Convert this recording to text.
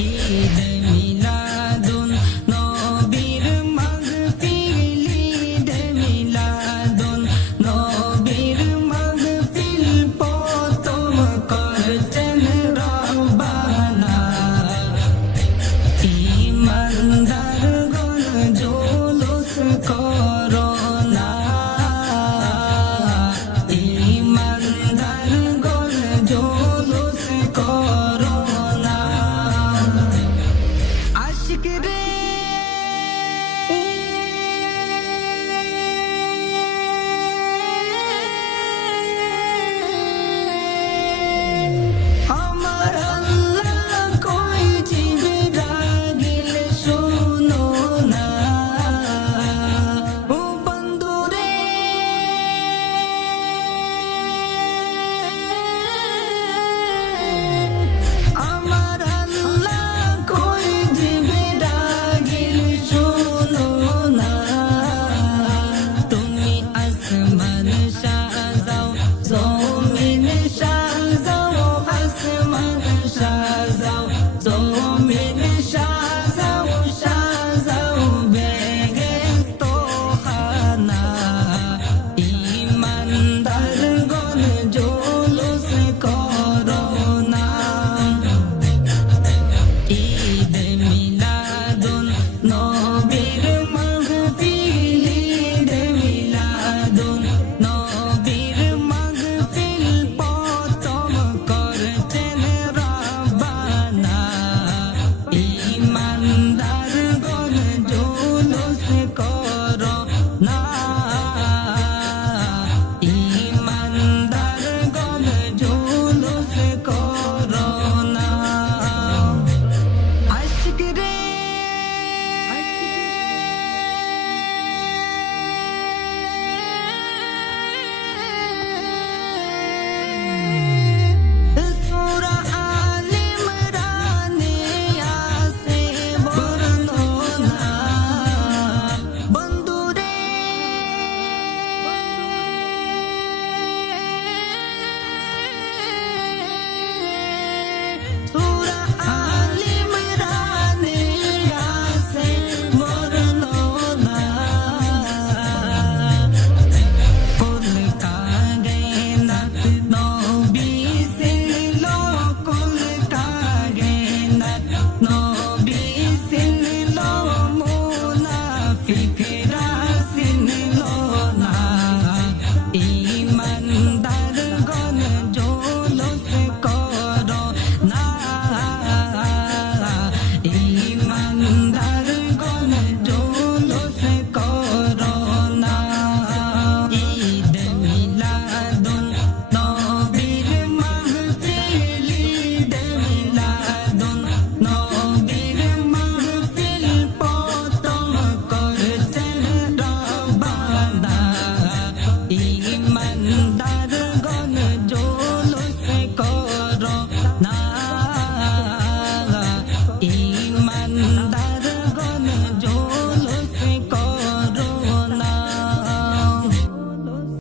ঈদ মিলাদুন নবীর মাগফিল ঈদ মিলাদুন নবীর মাগফিল প্রথম করছেন রব্বানা ঈমানদারগণ জুলুস করো না ঈমানদারগণ জুলুস করো না আশিক রে আমার আল্লাহ কই জিবরাইল শোনো না ও বন্ধু রে আমার আল্লাহ কই জিবরাইল শোনো না তুমি আসমান সাজাও জমিন সাজাও আসমান সাজাও জমিন সাজাও সাজাও বেহেশত খানা ঈমানদারগণ জুলুস করো না ঈদ মিলাদুন নবীর মাগফিল ঈদ মিলাদুন নবীর মাগফিল প্রথম করছেন রব্বানা ঈমানদারগণ জুলুস করো না ঈমানদারগণ জুলুস করো না আশিক রে সূরা আল ইমরানে আছে বর্ণনা বন্ধু রে সূরা আল ইমরানে আছে বর্ণনা কুল কায়নাত নবী ছিল কুল কায়নাত নবী ছিল মুনাফিকরা ছিল না ঈমানদারগণ জুলুস করো না